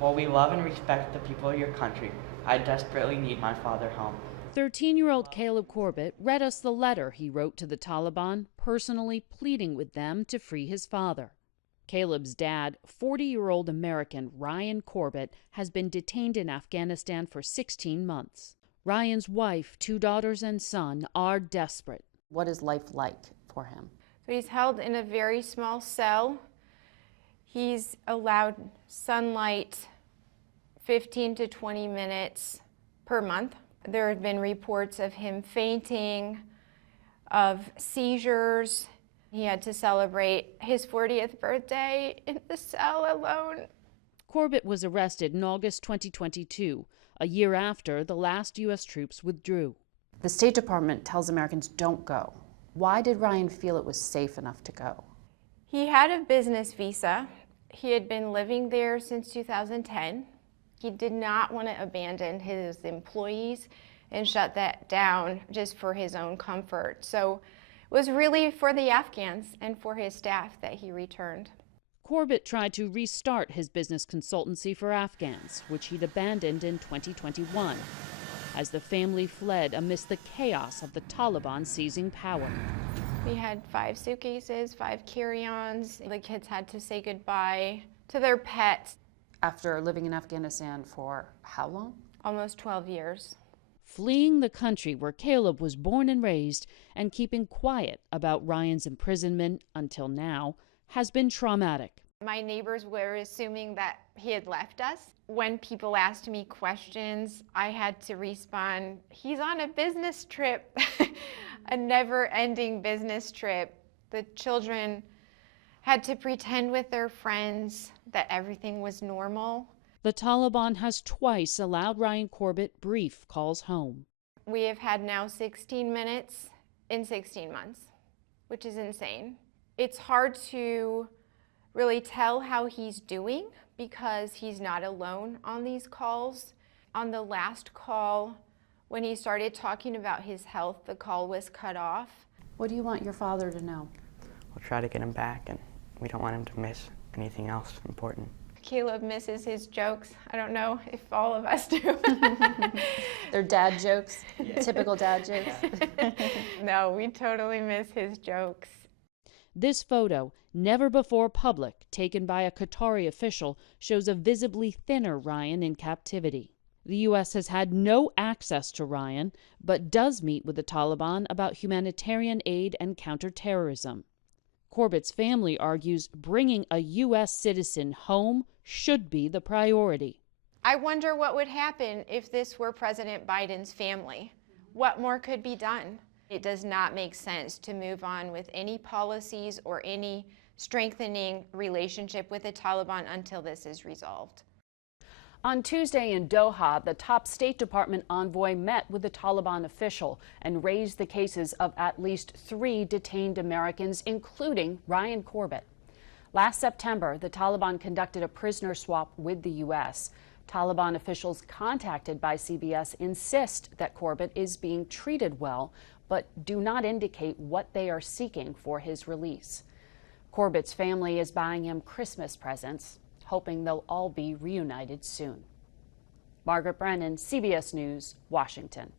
While we love and respect the people of your country, I desperately need my father home. 13-year-old Caleb Corbett read us the letter he wrote to the Taliban, personally pleading with them to free his father. Caleb's dad, 40-year-old American Ryan Corbett, has been detained in Afghanistan for 16 months. Ryan's wife, 2 daughters and son are desperate. What is life like for him? So he's held in a very small cell. He's allowed sunlight 15 to 20 minutes per month. There have been reports of him fainting, of seizures. He had to celebrate his 40th birthday in the cell alone. Corbett was arrested in August 2022, a year after the last U.S. troops withdrew. The State Department tells Americans don't go. Why did Ryan feel it was safe enough to go? He had a business visa. He had been living there since 2010. He did not want to abandon his employees and shut that down just for his own comfort. So it was really for the Afghans and for his staff that he returned. Corbett tried to restart his business consultancy for Afghans, which he'd abandoned in 2021, as the family fled amidst the chaos of the Taliban seizing power. We had 5 suitcases, 5 carry-ons. The kids had to say goodbye to their pets. After living in Afghanistan for how long? Almost 12 years. Fleeing the country where Caleb was born and raised and keeping quiet about Ryan's imprisonment until now has been traumatic. My neighbors were assuming that he had left us. When people asked me questions, I had to respond, he's on a business trip, a never-ending business trip. The children had to pretend with their friends that everything was normal. The Taliban has twice allowed Ryan Corbett brief calls home. We have had now 16 minutes in 16 months, which is insane. It's hard to really tell how he's doing because he's not alone on these calls. On the last call, when he started talking about his health, the call was cut off. What do you want your father to know? We'll try to get him back, and we don't want him to miss anything else important. Caleb misses his jokes. I don't know if all of us do. They're dad jokes, typical dad jokes. No, we totally miss his jokes. This photo, never before public, taken by a Qatari official, shows a visibly thinner Ryan in captivity. The U.S. has had no access to Ryan, but does meet with the Taliban about humanitarian aid and counterterrorism. Corbett's family argues bringing a U.S. citizen home should be the priority. I wonder what would happen if this were President Biden's family. What more could be done? It does not make sense to move on with any policies or any strengthening relationship with the Taliban until this is resolved. On Tuesday in Doha, the top State Department envoy met with the Taliban official and raised the cases of at least 3 detained Americans, including Ryan Corbett. Last September, the Taliban conducted a prisoner swap with the U.S. Taliban officials contacted by CBS insist that Corbett is being treated well, but do not indicate what they are seeking for his release. Corbett's family is buying him Christmas presents, hoping they'll all be reunited soon. Margaret Brennan, CBS News, Washington.